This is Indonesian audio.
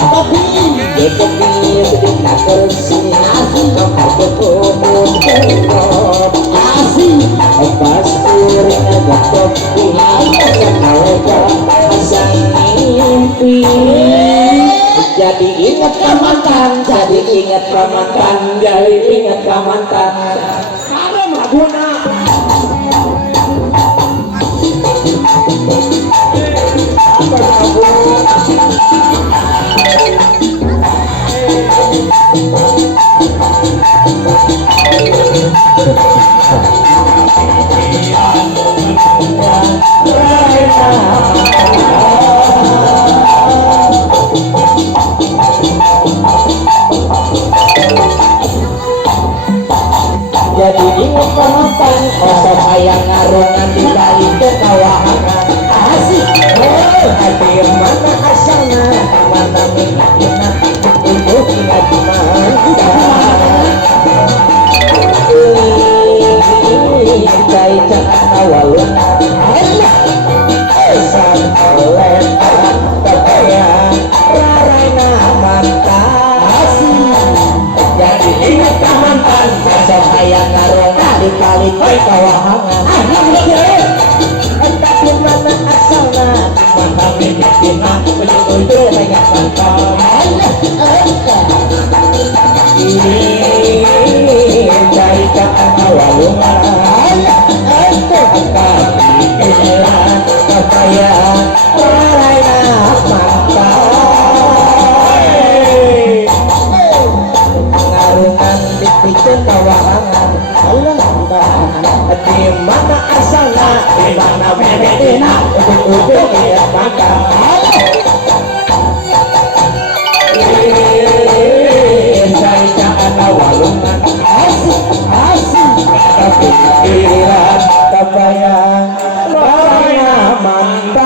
Kopi sedikit kursi Nomor kepupun kekop Asih Pastur ngegok kopi Mereka asal mimpi Jadi ingat kamantan Jadi ingat kamantan Jadi ingat kamantan Karem laguna jadi ingat penonton kosong ayang ngarungan di balik kekawahangan asik hati mana asalnya mana minatnya itu ingat manda cai jangan awaluna esan letak kebaya rarena mantan jadi ingat mantan kosong ayang ngarungan di balik kekawahangan entah di mana asalnya mana minatnya itu ingat mantan cai jangan awaluna akan pikiran kebaya rarena mantan ngarungan dipikir kawarangan di mana asalnya di mana memedina ujung-ujung lihat maka saya jangan awalungan asik pikiran kebayang rarena mantan